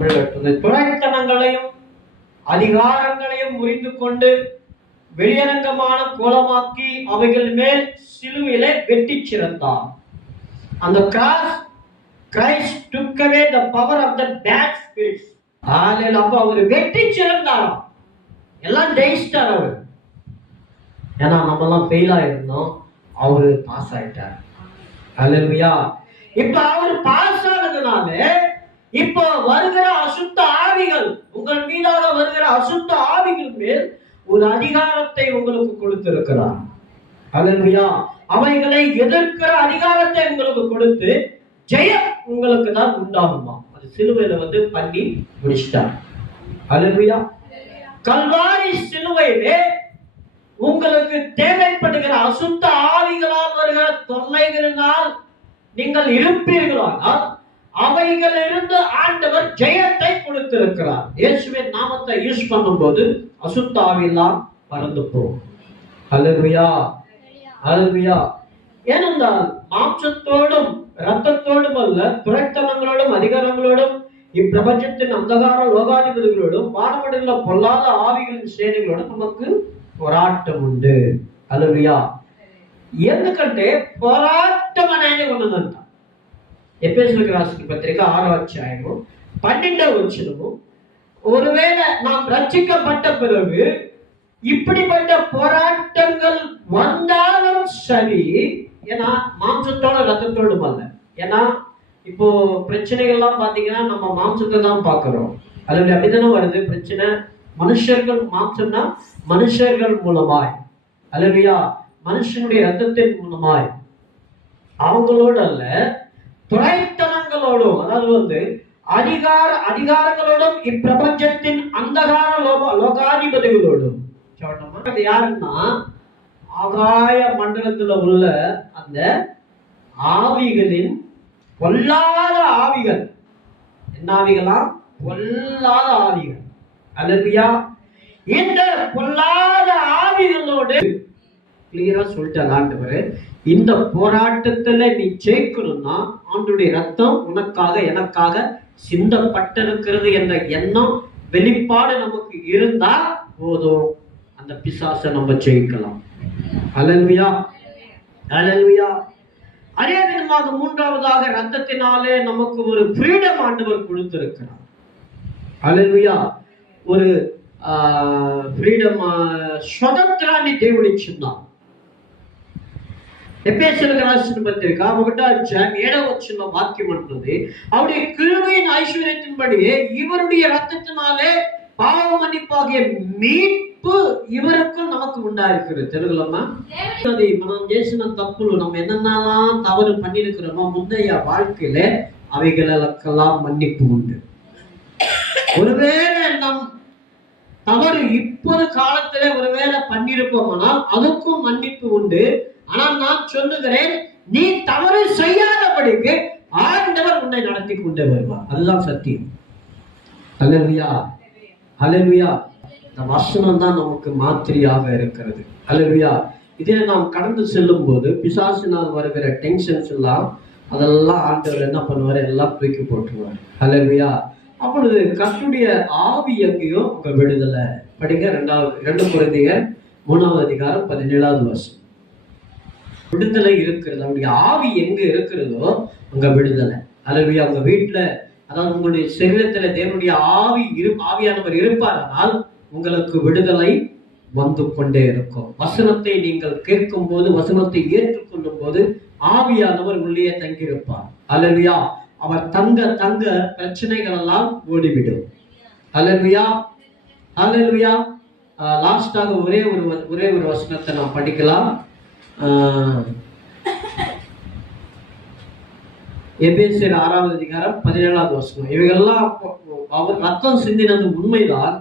இந்த அதிகாரங்களையும் முறிந்து கொண்டு வெளியரங்கமான கோலமாக்கி அவைகள் மேல் சிலுவிலே வெட்டி சிறந்தார் அந்த cross Christ took away the power of the bad spirits. ஆலையில் அப்ப அவர் வெட்டி சிறந்தாராம். எல்லாம் ஜெயிச்சிட்டார் அவர். ஏன்னா நம்ம எல்லாம் ஃபெயில் ஆயிருந்தோம். அவரு பாஸ் ஆயிட்டார். ஹalleluya இப்ப அவர் பாஸ் ஆனதுனால இப்போ வருகிற அசுத்த ஆவிகள் உங்கள் மீதாக வருகிற அசுத்த ஆவிகள் மேல் ஒரு அதிகாரத்தை உங்களுக்கு கொடுத்திருக்கிறார் ஹalleluya அவைகளை எதிர்க்கிற அதிகாரத்தை உங்களுக்கு கொடுத்து ஜெயம் உங்களுக்கு தான் உண்டாகுமா? அது சிலுவையில வந்து பண்ணி முடிச்சிட்டார் ஹalleluya கல்வாரி சிலுவையிலே உங்களுக்கு தேவைப்படுகிற அசுத்த ஆவிகளால் வருகிற தொல்லைகளினால் நீங்கள் இருப்பீர்களானால் அவைகளிலிருந்து ஆண்டவர் ஜெயத்தை கொடுத்திருக்கிறார் இயேசுவின் நாமத்தை யூஸ் பண்ணும்போது அசுத்த ஆவியெல்லாம் பறந்து போகும் அல்லேலூயா அல்லேலூயா ஏனென்றால் மாம்சத்தோடும் இரத்தத்தோடும் அல்ல துறைத்தனங்களோடும் அதிகாரங்களோடும் இப்பிரபஞ்சத்தின் அந்தகார லோகாதிபதிகளோடும் வானமடைந்த பொல்லாத ஆவிகளின் சேனைகளோடும் நமக்கு పోరాటం ఉండు అలలుయా ఎందుకంటే పోరాటం అనేది ఉన్నదంట ఎపిఎస్లకు రాసిన పత్రిక ఆరో అధ్యాయము పన్నెండవ వచ్చినము ஒருவேளை நாம் ரட்சிக்கப்பட்ட பிறகு இப்படிப்பட்ட போராட்டங்கள் வந்தாலும் சரி ஏன்னா மாம்சத்தோட ரத்தத்தோடும் அல்ல ஏன்னா இப்போ பிரச்சனைகள்லாம் பாத்தீங்கன்னா நம்ம மாம்சத்தை தான் பார்க்கிறோம் அதுல அப்படிதானே வருது பிரச்சனை மனுஷர்கள் மாம்சம்னா மனுஷர்கள் மூலமாய் அல்லவியா மனுஷனுடைய ரத்தத்தின் மூலமாய் அவங்களோட அல்ல துறைத்தனங்களோடும் அதாவது வந்து அதிகார அதிகாரங்களோடும் இப்பிரபஞ்சத்தின் அந்தகார லோக லோகாதிபதிகளோடும். அது யாருன்னா ஆகாய மண்டலத்துல உள்ள அந்த ஆவிகளின் பொல்லாத ஆவிகள். என்ன ஆவிகளா? பொல்லாத ஆவிகள். அல்லது இந்த பொல்லாத ஆவிகளோடு கிளியரா சொல்லிட்டார் ஆண்டவர். இந்த போராட்டத்துல நீ ஜெயிக்கணும்னா ஆண்டுடைய ரத்தம் உனக்காக எனக்காக சிந்தப்பட்டிருக்கிறது என்ற எண்ணம் வெளிப்பாடு நமக்கு இருந்தா போதும். அந்த பிசாசை நம்ம ஜெயிக்கலாம். அலல்வியா அலல்வியா அதே விதமாக மூன்றாவதாக ரத்தத்தினாலே நமக்கு ஒரு ஃப்ரீடம் ஆண்டவர் கொடுத்திருக்கிறார். அலல்வியா ஒரு ஃப்ரீடம் ಸ್ವತಂತ್ರ ದೇವುಡಿ ಚಿನ್ನ ఎపేసలకు రాసిన పత్రిక ఒకటో అధ్యాయం ఏడవ వచ్చిన వాక్యం అంటుంది அவருடைய கிருபையின் ஐஸ்வர்யத்தின்படி இவருடைய ரத்தத்தினாலே பாவ மன்னிப்பாகிய மீட்பு இவருக்கும் நமக்கு உண்டாயிருக்கிறது తెలుగులమ్మా అది మనం చేసిన తప్పులు நம்ம என்னென்னலாம் தவறு பண்ணியிருக்கிறோமோ முந்தைய வாழ்க்கையில அவைகளுக்கெல்லாம் மன்னிப்பு உண்டு ஒருவேளை நம் தவறு இப்போது காலத்திலே ஒருவேளை பண்ணியிருப்போமானால் அதுக்கும் மன்னிப்பு உண்டு ஆனால் நான் சொல்லுகிறேன் நீ தவறு செய்யாதபடிக்கு ஆண்டவர் உன்னை நடத்தி கொண்டே வருவார். அதுதான் சத்தியம். அலலுயா அலலுயா இந்த வசனம் தான் நமக்கு மாத்திரையாக இருக்கிறது. அலலுயா இதே நாம் கடந்து செல்லும் போது பிசாசினால் வருகிற டென்ஷன்ஸ் எல்லாம் அதெல்லாம் ஆண்டவர் என்ன பண்ணுவார்? எல்லாம் தூக்கி போட்டுருவார். அலலுயா அப்பொழுது கத்துடைய ஆவி எங்கேயோ விடுதலை படிங்க ரெண்டாவது ரெண்டு குழந்தைங்க மூணாவது அதிகாரம் பதினேழாவது வருஷம் விடுதலை இருக்கிறது. அவருடைய ஆவி எங்க இருக்கிறதோ அங்க விடுதலை. அல்லது அவங்க வீட்டுல அதாவது உங்களுடைய சரீரத்துல தேவனுடைய ஆவி இரு ஆவியானவர் இருப்பாரானால் உங்களுக்கு விடுதலை வந்து கொண்டே இருக்கும். வசனத்தை நீங்கள் கேட்கும் போது வசனத்தை ஏற்றுக்கொள்ளும் போது ஆவியானவர் உள்ளே தங்கியிருப்பார். அல்லவியா அவர் தங்க தங்க பிரச்சனைகள் எல்லாம் ஓடிவிடும் அல்லவியா அல்லவியா லாஸ்டாக ஒரே ஒரு ஒரே ஒரு வசனத்தை நாம் படிக்கலாம். எபேசியர் ஆறாவது அதிகாரம் பதினேழாவது வருஷம் இவைகள்லாம் அவர் ரத்தம் சிந்தினது உண்மைதான்.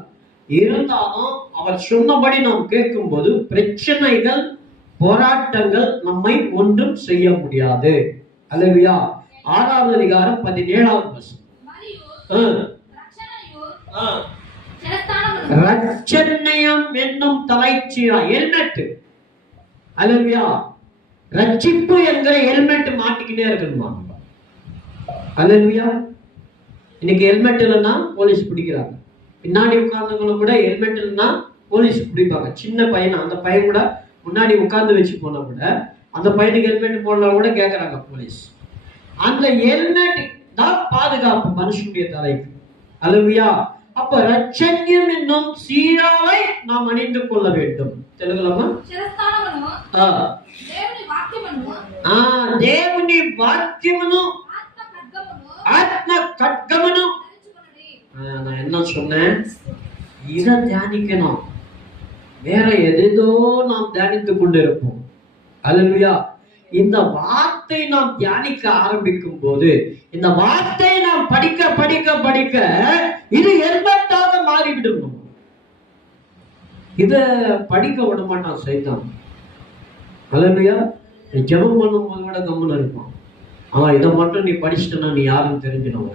இருந்தாலும் அவர் சொன்னபடி நாம் கேட்கும் போது பிரச்சனைகள் போராட்டங்கள் நம்மை ஒன்றும் செய்ய முடியாது. அலவியா ஆறாவது அதிகாரம் பதினேழாவது வருஷம் ரச்சனையம் என்னும் தலைச்சியா என்னட்டு? அலவியா ரட்சிப்பு என்கிற ஹெல்மெட் மாட்டிக்கிட்டே இருக்கணுமா? அலவியா இன்னைக்கு ஹெல்மெட் இல்லைன்னா போலீஸ் பிடிக்கிறாங்க. பின்னாடி உட்கார்ந்தவங்களும் கூட ஹெல்மெட் இல்லைன்னா போலீஸ் பிடிப்பாங்க. சின்ன பையனை அந்த பையன் கூட முன்னாடி உட்கார்ந்து வச்சு போன கூட அந்த பையனுக்கு ஹெல்மெட் போடலாம் கூட கேட்குறாங்க போலீஸ் அந்த ஹெல்மெட் தான் பாதுகாப்பு மனுஷனுடைய தலைக்கு அலுவியா அப்ப ரட்சண்யம் என்னும் சீராவை நாம் அணிந்து கொள்ள வேண்டும். தெலுங்குலமா దేవుని వాక్యమును ఆ దేవుని వాక్యమును ఆత్మ ఖడ్గమును ஆத்ம கட்கமனு ధరించుకొనుడి ஆ, நான் என்ன சொன்னேன் இதை தியானிக்கணும் வேற எதேதோ நாம் தியானித்துக் கொண்டு இருப்போம் அல்லா இந்த வார்த்தை நாம் தியானிக்க ஆரம்பிக்கும் போது இந்த வார்த்தை நாம் படிக்க படிக்க படிக்க இது எல்பத்தாக மாறிவிடும் இத படிக்க விட மாட்டான் சைத்தான் அலலுயா நீ ஜபம் பண்ணும்போது கூட கம்முன்னு இருப்பான். ஆனா இதை மட்டும் நீ படிச்சிட்டனா நீ யாருன்னு தெரிஞ்சிடும்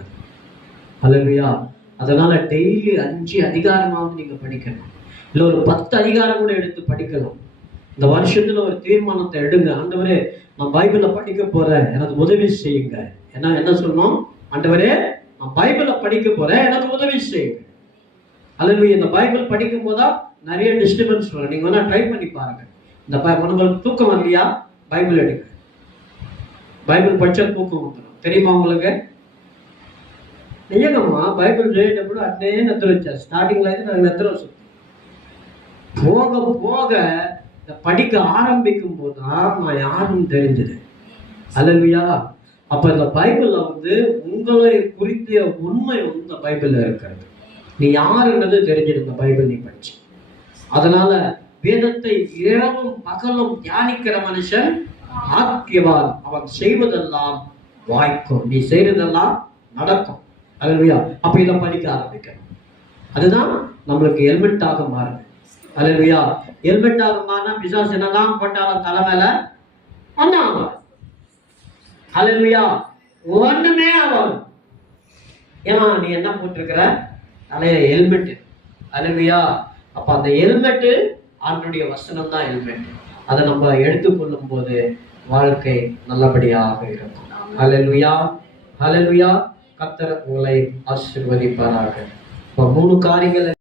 அல்லையா அதனால டெய்லி அஞ்சு அதிகாரமாவது நீங்க படிக்கணும். இல்ல ஒரு பத்து அதிகாரம் கூட எடுத்து படிக்கலாம். இந்த வருஷத்துல ஒரு தீர்மானத்தை எடுங்க. ஆண்டவரே நான் பைபிளை படிக்க போறேன். எனக்கு உதவி செய்யுங்க. என்ன என்ன சொல்லணும்? ஆண்டவரே நான் பைபிளை படிக்க போறேன். எனக்கு உதவி செய்யுங்க. அல்லது இந்த பைபிள் படிக்கும் போதா நிறைய டிஸ்டர்பன்ஸ் வரும். நீங்க வேணா ட்ரை பண்ணி பாருங்க. இந்த பை- உங்களுக்கு தூக்கம் வரலையா பைபிள் எடுங்க பைபிள் படிச்சா தூக்கம் வந்துடும் தெரியுமா உங்களுக்கு నిజంగమ్మా బైబిల్ చదివేటప్పుడు అట్లే నిద్ర వచ్చారు స్టార్టింగ్లో అయితే నాకు నిద్ర వస్తుంది போக போக இந்த படிக்க ஆரம்பிக்கும் போது தான் நான் யாருன்னு தெரிஞ்சது அல்லையா அப்ப இந்த பைபிள்ல வந்து உங்களை குறித்த உண்மை வந்து இந்த பைபிள்ல இருக்கிறது நீ யாருன்றது தெரிஞ்சிடும் இந்த பைபிள் நீ படிச்சு அதனால வேதத்தை இரவும் பகலும் தியானிக்கிற மனுஷன் ஆக்கியவான் அவன் செய்வதெல்லாம் வாய்க்கும். நீ செய்யறதெல்லாம் நடக்கும். அல்லையா அப்ப இதை படிக்க ஆரம்பிக்கணும். அதுதான் நம்மளுக்கு ஹெல்மெட்டாக மாறுது. அல்லையா ஹெல்மெட்டாக மாறினா பிசாஸ் என்னதான் போட்டாலும் தலை மேல ஒன்னும் ஒண்ணுமே ஆகும் ஏமா நீ என்ன போட்டிருக்கிற? தலையில ஹெல்மெட் அல்லையா அப்ப அந்த ஹெல்மெட்டு ஆண்டுடைய வசனம் தான் ஹெல்மெட் அதை நம்ம எடுத்துக்கொள்ளும் போது வாழ்க்கை நல்லபடியாக இருக்கும். ஹalleluya ஹalleluya. கர்த்தர் உங்களை ஆசீர்வதிப்பாராக. இப்போ மூணு காரியங்கள்